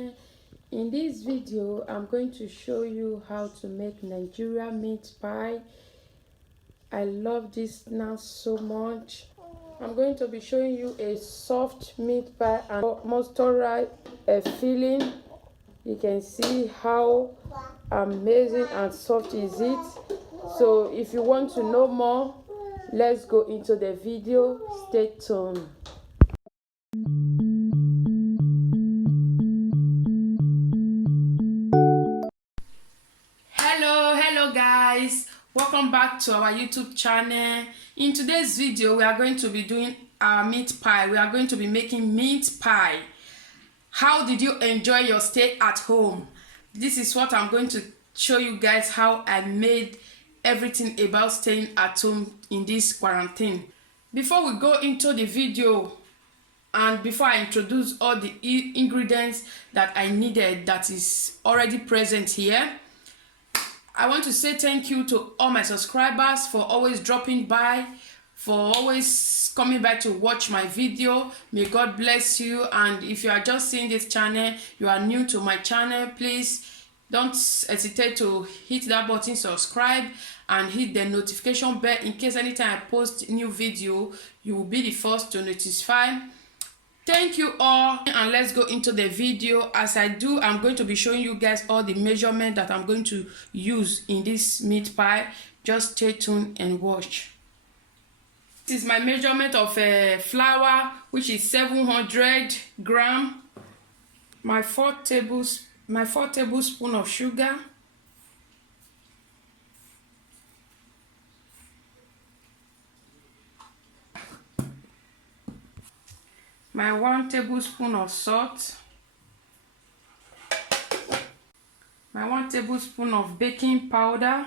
In this video, I'm going to show you how to make Nigeria meat pie. I love this now so much. I'm going to be showing you a soft meat pie and moisturized filling. You can see how amazing and soft is it. So if you want to know more, let's go into the video. Stay tuned. Hello guys, welcome back to our YouTube channel. In today's video, we are going to be doing our meat pie. We are going to be making meat pie. How did you enjoy your stay at home? This is what I'm going to show you guys, how I made everything about staying at home in this quarantine. Before we go into the video and before I introduce all the ingredients that I needed that is already present here, I want to say thank you to all my subscribers for always dropping by, for always coming back to watch my video. May God bless you. And if you are just seeing this channel, you are new to my channel, please don't hesitate to hit that button, subscribe, and hit the notification bell in case anytime I post new video, you will be the first to notify. Thank you all, and let's go into the video. As I do, I'm going to be showing you guys all the measurement that I'm going to use in this meat pie. Just stay tuned and watch. This is my measurement of flour, which is 700 grams. My 4 tablespoons of sugar. My 1 tablespoon of salt, my 1 tablespoon of baking powder,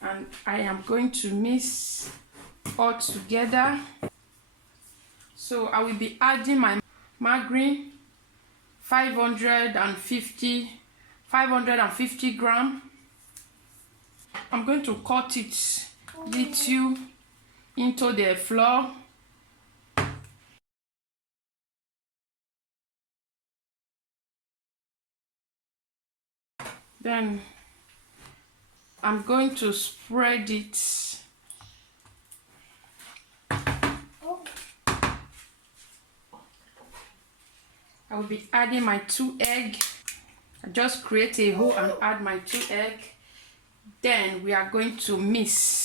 and I am going to mix all together. So I will be adding my margarine, 550 grams. I'm going to cut it little into the flour. Then I'm going to spread it. I will be adding my 2 eggs. I just create a hole and add my 2 eggs. Then we are going to mix.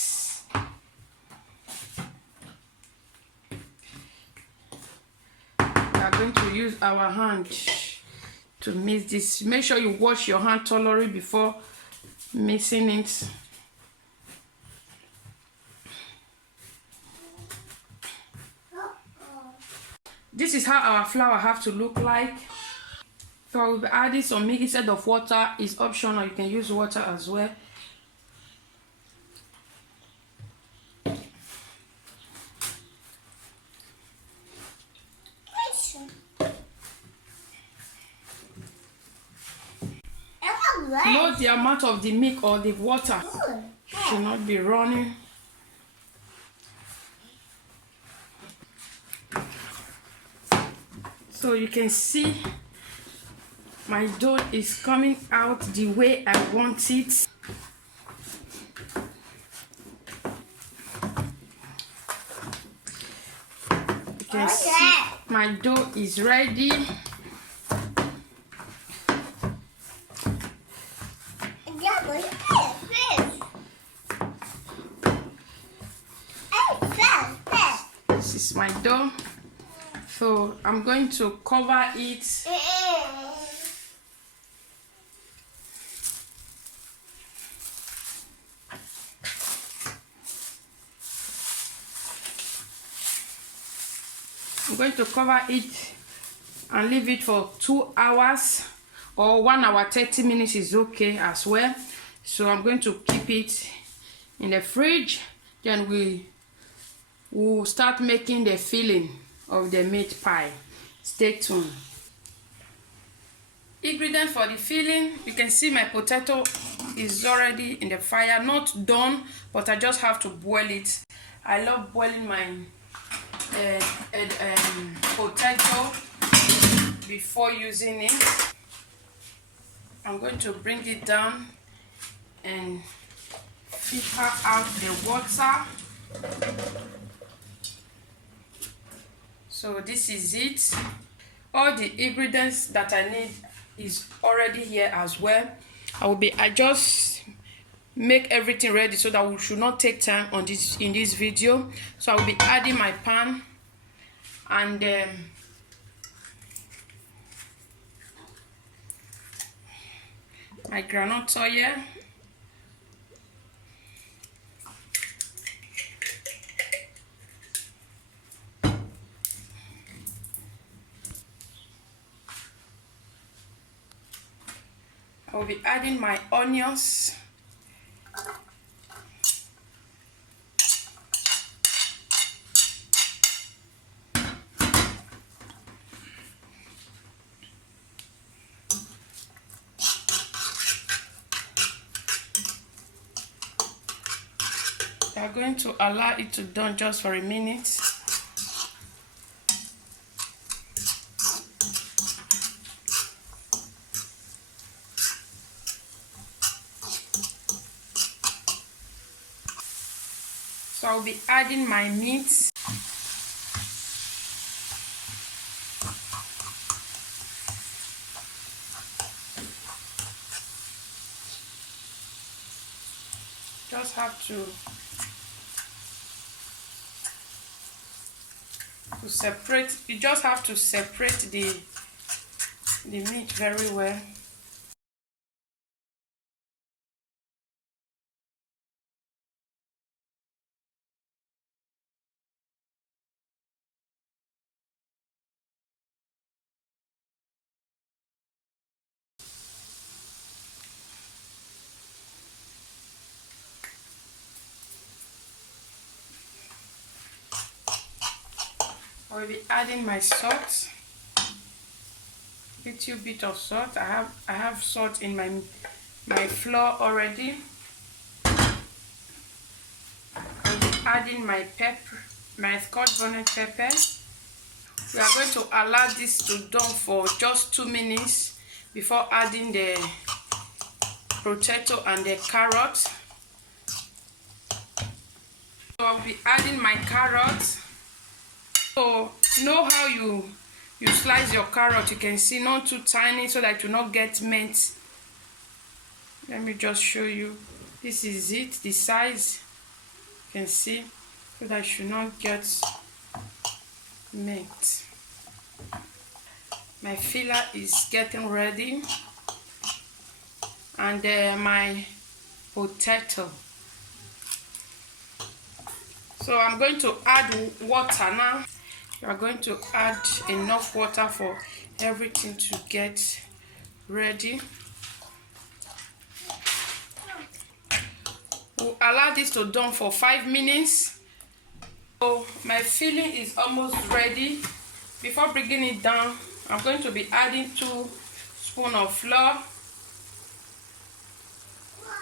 We are going to use our hand to mix this. Make sure you wash your hand thoroughly before mixing it. This is how our flour have to look like. So I will be adding some milk instead of water. It's optional, you can use water as well. Note the amount of the milk or the water should not be running. So you can see my dough is coming out the way I want it. You can see my dough is ready. This is my dough. So I'm going to cover it. I'm going to cover it and leave it for 2 hours, or 1 hour 30 minutes is okay as well. So I'm going to keep it in the fridge. Then we will start making the filling of the meat pie. Stay tuned. Ingredient for the filling, you can see my potato is already in the fire, not done, but I just have to boil it. I love boiling my potato before using it. I'm going to bring it down and filter out the water. So this is it. All the ingredients that I need is already here as well. I just make everything ready so that we should not take time on this in this video. So I will be adding my pan and my groundnut oil. I will be adding my onions. We are going to allow it to done just for a minute. So I'll be adding my meat. Just have to separate. You just have to separate the meat very well. I will be adding my salt, little bit of salt. I have salt in my flour already. I'll be adding my pepper, my scotch bonnet pepper. We are going to allow this to done for just 2 minutes before adding the potato and the carrot. So I'll be adding my carrot. So know how you slice your carrot. You can see not too tiny so that it will not get mint. Let me just show you. This is it, the size. You can see, so that it should not get mint. My filler is getting ready, and my potato. So I'm going to add water now. You are going to add enough water for everything to get ready. We'll allow this to done for 5 minutes. So my filling is almost ready. Before bringing it down, I'm going to be adding 2 spoons of flour.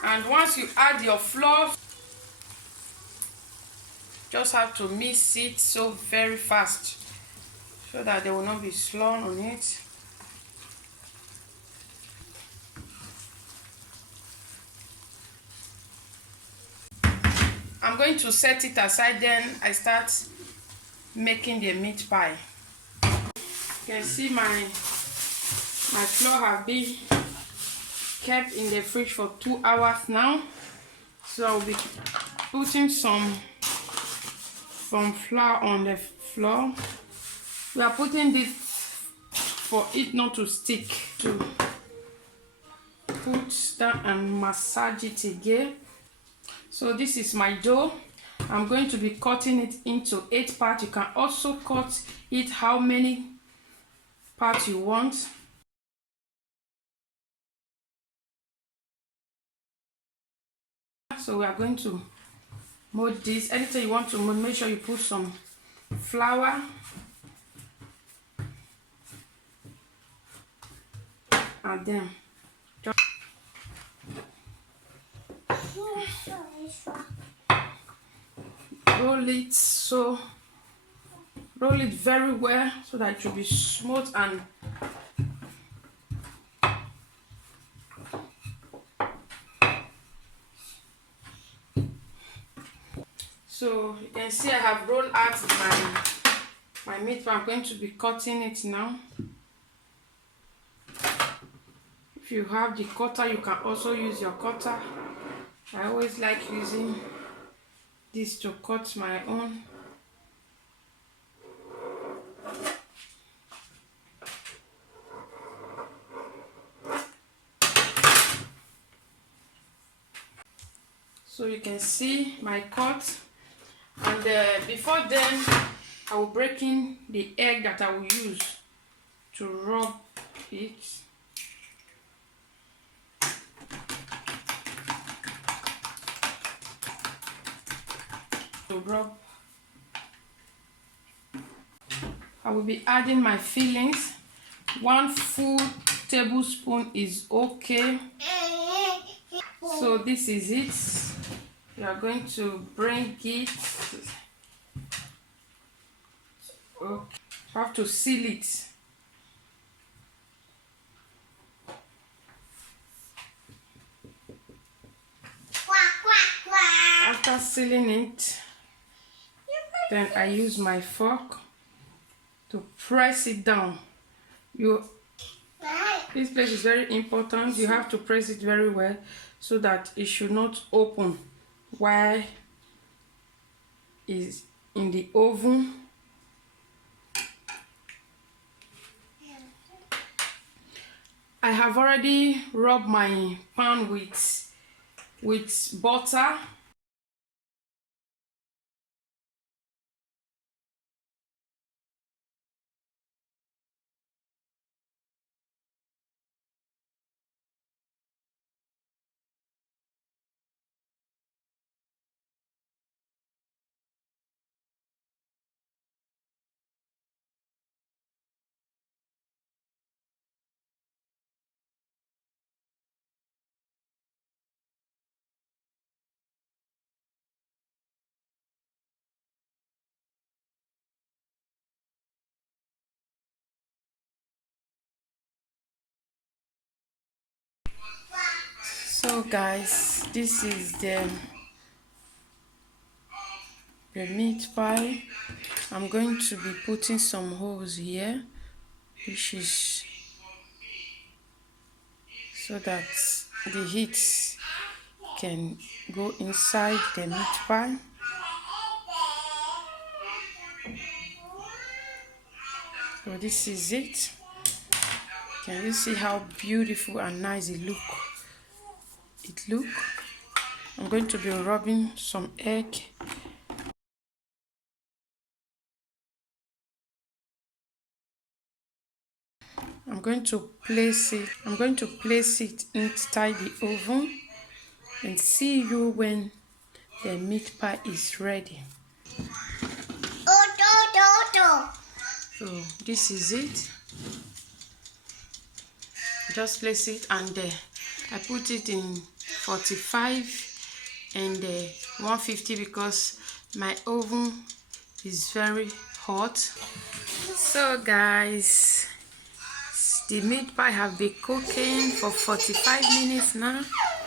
And once you add your flour, just have to mix it so very fast so that there will not be slurry on it. I'm going to set it aside, then I start making the meat pie. You can see my flour have been kept in the fridge for 2 hours now. So I'll be putting some flour on the floor. We are putting this for it not to stick. To put that and massage it again. So this is my dough. I'm going to be cutting it into 8 parts. You can also cut it how many parts you want. So we are going to mold this. Anything you want to mold, make sure you put some flour and then just roll it so roll it very well so that it will be smooth and so you can see I have rolled out my meat pie. I'm going to be cutting it now. If you have the cutter, you can also use your cutter. I always like using this to cut my own. So you can see my cut, and before then I will break in the egg that I will use to rub it. To rub, I will be adding my fillings. 1 full tablespoon is okay. So this is it. We are going to bring it. Okay. I have to seal it. After sealing it, then I use my fork to press it down. This place is very important. You have to press it very well so that it should not open while it's in the oven. I have already rubbed my pan with butter. So guys, this is the meat pie. I'm going to be putting some holes here, which is so that the heat can go inside the meat pie. So this is it. Can you see how beautiful and nice it look? I'm going to be rubbing some egg. I'm going to place it inside the oven and see you when the meat pie is ready. So this is it. Just place it, and I put it in 45 and 150 because my oven is very hot. So guys, the meat pie have been cooking for 45 minutes now.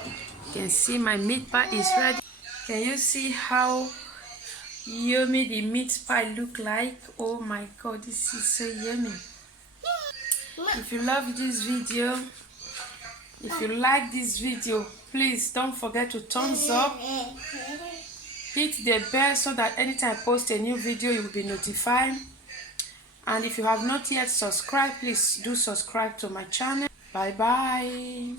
You can see my meat pie is ready. Can you see how yummy the meat pie look like? Oh my god, this is so yummy. If you love this video, if you like this video, please don't forget to thumbs up, hit the bell so that anytime I post a new video you will be notified. And if you have not yet subscribed, please do subscribe to my channel. Bye bye.